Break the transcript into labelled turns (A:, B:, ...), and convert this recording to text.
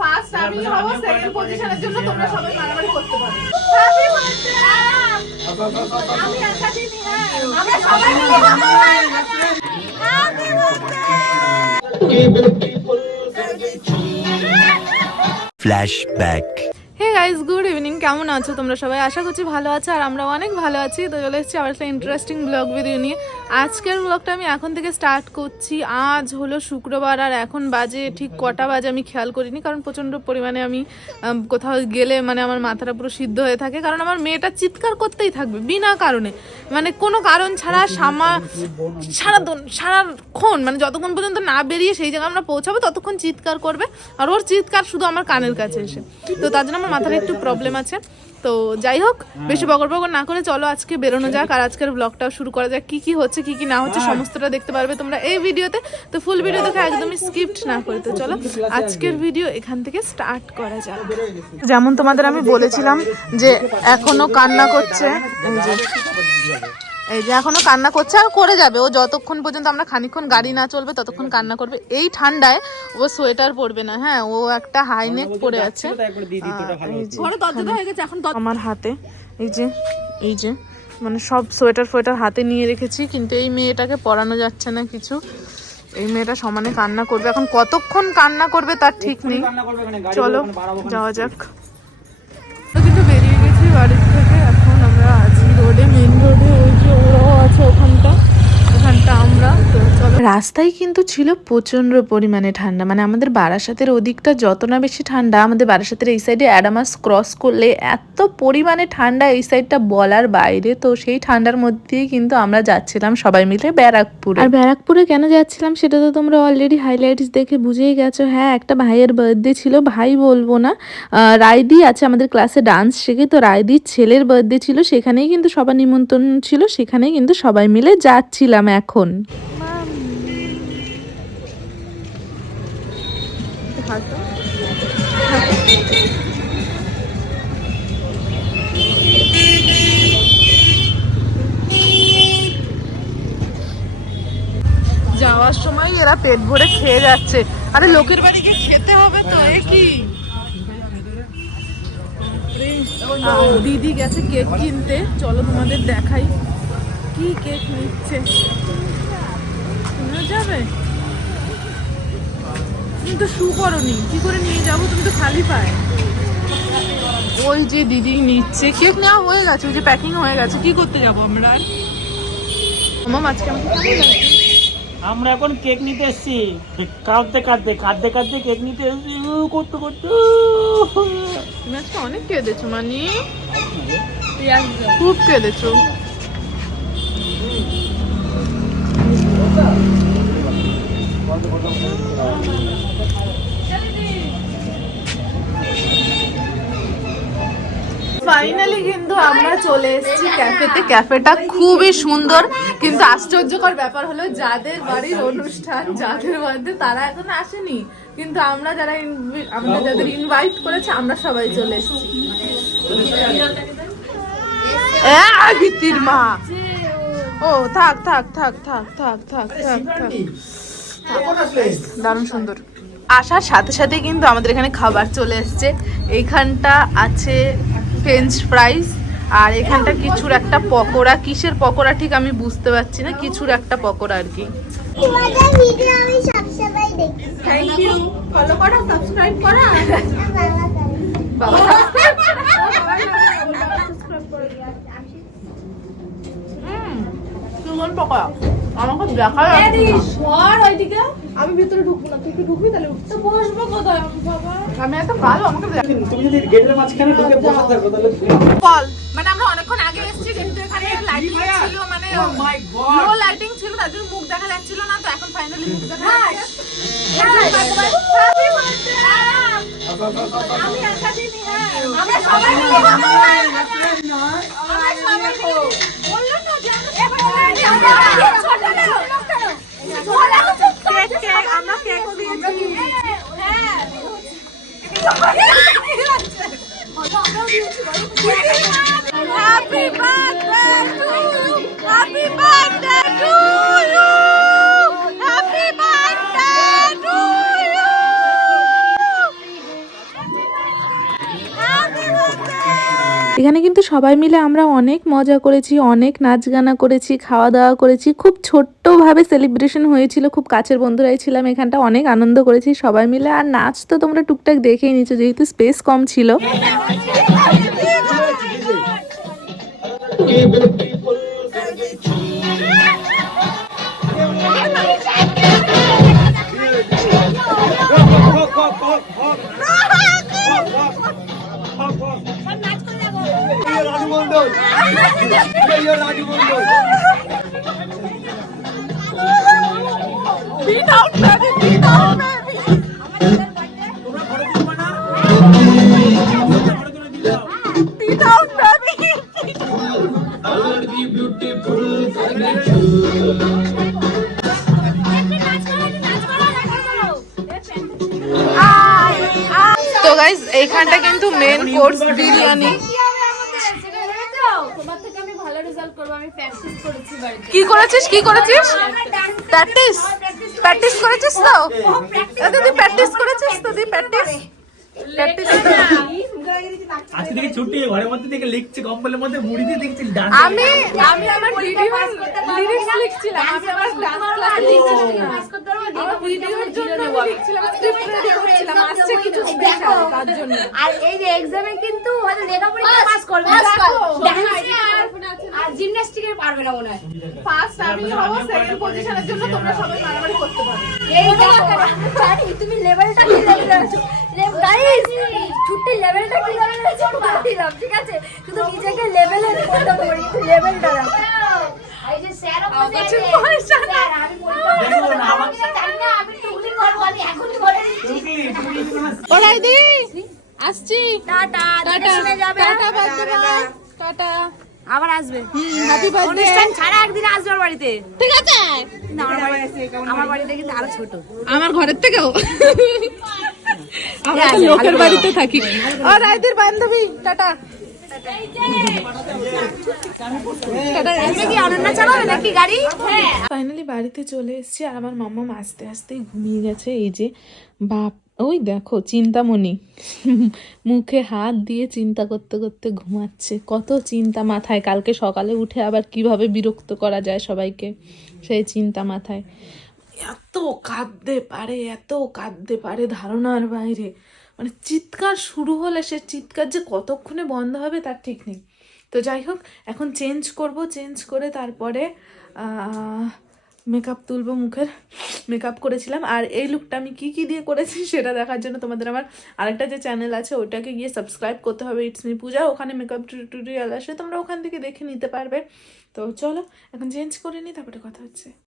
A: First আমি হব second পজিশনের জন্য তোমরা সবাই মারামারি করতে পারো। আমি একা দিইনি হ্যাঁ আমরা সবাই মিলে
B: Flashback.
A: Hey guys good evening কেমন আছো? তোমরা সবাই আশা করছি ভালো আছো আর আমরা অনেক ভালো আছি। তো চলে এসেছি আবার একটা ইন্টারেস্টিং ব্লগ ভিডিও নিয়ে। আজকের ব্লগটা আমি এখন থেকে স্টার্ট করছি। আজ হলো শুক্রবার আর এখন বাজে ঠিক কটা বাজে আমি খেয়াল করিনি, কারণ প্রচণ্ড পরিমাণে আমি কোথাও গেলে মানে আমার মাথাটা পুরো সিদ্ধ হয়ে থাকে। কারণ আমার মেয়েটা চিৎকার করতেই থাকবে বিনা কারণে। মানে কোনো কারণ ছাড়া সামা সারাদিন সারাক্ষণ মানে যতক্ষণ পর্যন্ত না বেরিয়ে সেই জায়গায় আমরা পৌঁছাবো, ততক্ষণ চিৎকার করবে। আর ওর চিৎকার শুধু আমার কানের কাছে এসে। তো তার জন্য আমার মাথার একটু প্রবলেম আছে। তো যাই হোক বেশি বকর বকর না করে চলো আজকে বেরোনো যাক আর আজকের ব্লগটাও শুরু করা যাক। কি কি হচ্ছে কি কি না হচ্ছে সমস্তটা দেখতে পারবে তোমরা এই ভিডিওতে। তো ফুল ভিডিও দেখে একদমই স্কিপ্ট না করে। তো চলো আজকের ভিডিও এখান থেকে স্টার্ট করা যাক। যেমন তোমাদের আমি বলেছিলাম যে এখনও কান্না করছে। এই যে এখনও কান্না করছে আর করে যাবে। ও যতক্ষণ পর্যন্ত আমরা খানিকক্ষণ গাড়ি না চলবে ততক্ষণ কান্না করবে। এই ঠান্ডায় ও সোয়েটার পরবে না হ্যাঁ ও একটা হাই নেক পরে আছে। আমার হাতে এই যে এই যে মানে সব সোয়েটার ফোয়েটার হাতে নিয়ে রেখেছি কিন্তু এই মেয়েটাকে পরানো যাচ্ছে না কিছু। এই মেয়েটা সমানে কান্না করবে। এখন কতক্ষণ কান্না করবে তার ঠিক নেই। চলো যাওয়া যাক। talk on রাস্তায় কিন্তু ছিল প্রচণ্ড পরিমাণে ঠান্ডা। মানে আমাদের বারাসাতের ওদিকটা যত না বেশি ঠান্ডা, আমাদের বারাসাতের এই সাইডে অ্যাডামাস ক্রস করলে এত পরিমাণে ঠান্ডা এই সাইডটা বলার বাইরে। তো সেই ঠান্ডার মধ্যেই কিন্তু আমরা যাচ্ছিলাম সবাই মিলে ব্যারাকপুরে। আর ব্যারাকপুরে কেন যাচ্ছিলাম সেটা তো তোমরা অলরেডি হাইলাইটস দেখে বুঝেই গেছো। হ্যাঁ একটা ভাইয়ের বার্থডে ছিল, ভাই বলব না। রায়দি আছে আমাদের ক্লাসে ডান্স শেখে। তো রায়দির ছেলের বার্থডে ছিল, সেখানেই কিন্তু সবার নিমন্ত্রণ ছিল, সেখানেই কিন্তু সবাই মিলে যাচ্ছিলাম এখন। যাওয়ার সময় এরা পেট ভরে খেয়ে যাচ্ছে। আরে লোকের বাড়ি গিয়ে খেতে হবে তো, এ কি? দিদি গেছে কেক কিনতে। চলো তোমাদের দেখাই। কি কেক নিচ্ছে? যাবে? তুমি তো শু করনি কি করে নিয়ে যাব? তুমি তো খালি পায়। ওই যে দিদি নিচ্ছে কেক নেওয়া হয়ে গেছে ওই যে প্যাকিং হয়ে গেছে কি করতে যাব আমরা? আর আমার আজকে আমাকে কেমন
C: আমরা এখন কেক নিতে এসেছি। কাঁদতে কাঁদতে কাঁদতে কাঁদতে কেক নিতে এসেছি। করতে করতে
A: তুমি আজকে অনেক কেঁদেছো মানি। খুব কেঁদেছো। ফাইনালি কিন্তু আমরা চলে এসেছি ক্যাফেতে। ক্যাফেটা খুবই সুন্দর কিন্তু আশ্চর্যকর ব্যাপার হলো যাদের বাড়ির অনুষ্ঠান যাদের বাড়িতে তারা এখন আসেনি কিন্তু আমরা যারা আমরা যাদের ইনভাইট করেছে আমরা সবাই চলে এসেছি। ভিত্তির মা! ও থাক থাক থাক থাক থাক থাক থাক থাক। দারুণ সুন্দর। আসার সাথে সাথে কিন্তু আমাদের এখানে খাবার চলে এসছে। এইখানটা আছে ফ্রেঞ্চ ফ্রাইস আর এখানটা কিছুর একটা পকোড়া। কিসের পকোড়া ঠিক আমি বুঝতে পারছি না কিছুর একটা পকোড়া আর কি। আমাকে দেখা যাচ্ছে
D: আমি ভিতরে ঢুকবো না তুই একটু ঢুকবি তাহলে উঠতে বসবো কোথায় বাবা
A: আমি এত ভালো আমাকে
C: তুমি যদি গেটের মাঝখানে ঢুকে বসে থাকো তাহলে
A: কল মানে আমরা অনেকক্ষণ আগে এসেছি যেহেতু এখানে লাইটিং ছিল মানে লো লাইটিং ছিল তার জন্য মুখ দেখা যাচ্ছিল না তো এখন ফাইনালি মুখ দেখা যাচ্ছে! আমি একা দিইনি, হ্যাঁ। আমরা সবাই মিলে আমরা সবাই মিলে বললাম না যে আমরা সবাই মিলে আমরা কেক কেক আমরা কেক দিয়েছি। হ্যাঁ। আমরা দিয়েছি এখানে কিন্তু সবাই মিলে আমরা অনেক মজা করেছি, অনেক নাচ গানা করেছি খাওয়া দাওয়া করেছি। খুব ছোট্টভাবে সেলিব্রেশন হয়েছিল, খুব কাছের বন্ধুরাই ছিলাম এখানটা, অনেক আনন্দ করেছি সবাই মিলে। আর নাচ তো তোমরা টুকটাক দেখেই নিচ্ছ যেহেতু স্পেস কম ছিল। তো গাইজ এইখানটা কিন্তু মেন কোর্স বিরিয়ানি
D: তোমার থেকে আমি ভালো রেজাল্ট করব আমি প্র্যাকটিস করেছি বাড়িতে
A: কি করেছিস? কি করেছিস? প্র্যাকটিস প্র্যাকটিস করেছিস তো? তুই দিদি প্র্যাকটিস করেছিস? তো প্র্যাকটিস প্র্যাকটিস
C: আজকে থেকে ছুটি ঘরের মধ্যে থেকে লিখছে কম্বলের মধ্যে মুড়ি দিয়ে দেখছি ডান্স
A: আমি আমি আমার ভিডিও লিরিক্স লিখছিলাম আমি আমার ডান্স ক্লাস লিখছিলাম। আমার ভিডিওর জন্য আমি লিখছিলাম স্ক্রিপ্ট রেডি করছিলাম আসছে কিছু স্পেশাল তার জন্য।
D: আর এই যে এক্সামে কিন্তু হয়তো লেখাপড়া পাস করবে। আর- আর জিমন্যাস্টিকের পারবে না মনে হয়।
A: ফার্স্ট আমি হব সেকেন্ড পজিশনের জন্য তোমরা সবাই মারামারি করতে পারো
D: এই তুমি লেভেলটা কি লেভেলে আছো। গাইস ছুটির লেভেলটা কি দিলাম ঠিক আছে? শুধু নিজেকে লেভেলে লেভেলটা
A: আসছি।
D: টাটা
A: টাটা টাটা
D: আবার আসবে।
A: হ্যাপি বার্থডে
D: অনুষ্ঠান ছাড়া একদিন আসবে আমার বাড়িতে।
A: ঠিক আছে।
D: কিন্তু আমার বাড়ি আমার বাড়িতে কিন্তু আরও ছোট।
A: আমার ঘরের থেকেও। আমরা তো লোকের বাড়িতে থাকি। ও রাইদের বান্ধবী টাটা।
D: গাড়ি? হ্যাঁ।
A: ফাইনালি বাড়িতে চলে এসেছি আর আমার মাম্মা আস্তে আস্তে ঘুমিয়ে গেছে এই যে বাপ ওই দেখো চিন্তামণি। মুখে হাত দিয়ে চিন্তা করতে করতে ঘুমাচ্ছে। কত চিন্তা মাথায় কালকে সকালে উঠে আবার কীভাবে বিরক্ত করা যায় সবাইকে সেই চিন্তা মাথায়। এত কাঁদতে পারে, এত কাঁদতে পারে ধারণার বাইরে। মানে চিৎকার শুরু হলে সে চিৎকার যে কতক্ষণে বন্ধ হবে তার ঠিক নেই। তো যাই হোক, এখন চেঞ্জ করব চেঞ্জ করে তারপরে মেকআপ তুলবো মুখের মেকআপ করেছিলাম। আর এই লুকটা আমি কি কি দিয়ে করেছি সেটা দেখার জন্য তোমাদের আমার আরেকটা যে চ্যানেল আছে ওটাকে গিয়ে সাবস্ক্রাইব করতে হবে। ইটস মি পূজা, ওখানে মেকআপ টিউটোরিয়াল আসে, তোমরা ওখান থেকে দেখে নিতে পারবে। তো চলো, এখন চেঞ্জ করে নিই, তারপরে কথা হচ্ছে।